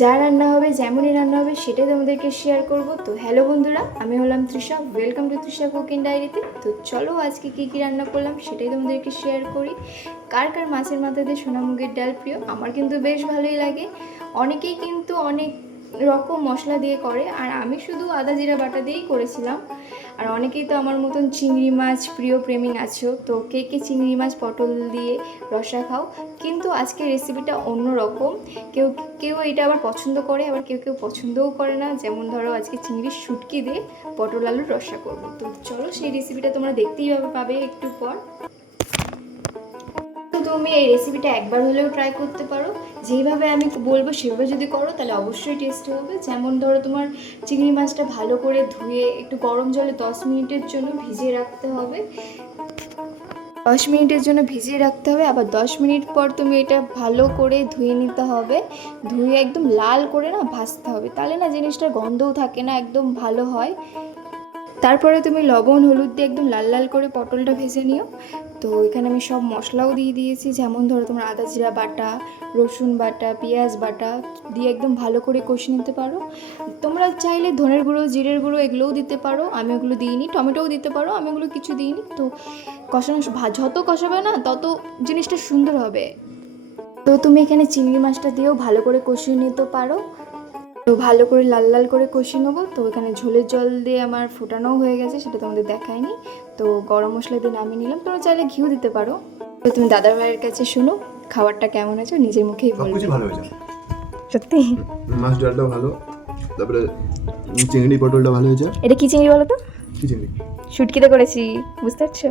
যা রান্না হবে যেমনই রান্না হবে সেটাই তোমাদেরকে শেয়ার করব। তো হ্যালো বন্ধুরা, আমি হলাম Trisha, welcome to Trisha cooking ডায়েরিতে। তো চলো আজকে কী কী রান্না করলাম সেটাই তোমাদেরকে শেয়ার করি। কার কার মাছের মাথা দিয়ে সোনা মুগের ডাল প্রিয়? আমার কিন্তু বেশ ভালোই লাগে। অনেকেই কিন্তু অনেক রকম মশলা দিয়ে করে, আর আমি শুধু আদা জিরা বাটা দিয়েই করেছিলাম। আর অনেকেই তো আমার মতন চিংড়ি মাছ প্রিয় প্রেমী আছো, তো কে কে চিংড়ি মাছ পটল দিয়ে রসা খাও। কিন্তু আজকের রেসিপিটা অন্য রকম। কেউ কেউ এটা আবার পছন্দ করে, আবার কেউ কেউ পছন্দও করে না। যেমন ধরো আজকে চিংড়ির শুটকি দিয়ে পটল আলুর রসা করবো। তো চলো সেই রেসিপিটা তোমরা দেখতেই পাবে একটু পর। তুমি এই রেসিপিটা একবার হলেও ট্রাই করতে পারো। যেইভাবে আমি বলবো সেভাবে যদি করো তাহলে অবশ্যই টেস্টি হবে। যেমন ধরো তোমার চিংড়ি মাছটা ভালো করে ধুয়ে একটু গরম জলে 10 মিনিটের জন্য ভিজিয়ে রাখতে হবে। 10 মিনিটের জন্য ভিজিয়ে রাখতে হবে। আবার 10 মিনিট পর তুমি এটা ভালো করে ধুয়ে নিতে হবে। ধুয়ে একদম লাল করে না ভাজতে হবে, তাহলে না জিনিসটার গন্ধও থাকে না, একদম ভালো হয়। তারপরে তুমি লবণ হলুদ দিয়ে একদম লাল লাল করে পটলটা ভেজে নিও। তো এখানে আমি সব মশলাও দিয়ে দিয়েছি। যেমন ধরো তোমার আদা জিরা বাটা, রসুন বাটা, পেঁয়াজ বাটা দিয়ে একদম ভালো করে কষে নিতে পারো। তোমরা চাইলে ধনের গুঁড়ো জিরের গুঁড়ো এগুলোও দিতে পারো, আমি ওগুলো দিইনি। টমেটোও দিতে পারো, আমি ওগুলো কিছু দিইনি। তো কষানো যত কষাবে না তত জিনিসটা সুন্দর হবে। তো তুমি এখানে চিংড়ি মাছটা দিয়েও ভালো করে কষিয়ে নিতে পারো। তো ভালো করে লাল লাল করে কষিয়ে নেবো। তো এখানে ঝোলের জল দিয়ে আমার ফোটানোও হয়ে গেছে, সেটা তোমাদের দেখায়নি। তো গরম মশলা দিয়ে নামিয়ে নিলাম। তোমরা চাইলে ঘিও দিতে পারো। তো তুমি দাদার ভাইয়ের কাছে শোনো খাবারটা কেমন আছে, নিজের মুখেই বলবে। সবকিছু ভালো হয়েছে, সত্যি মাছ ডালটাও ভালো, তারপরে চিংড়ি পটলটা ভালো হয়েছে। এটা কি চিংড়ি বলো তো? কি চিংড়ি? শুটকিতে করেছি, বুঝতে পারছো?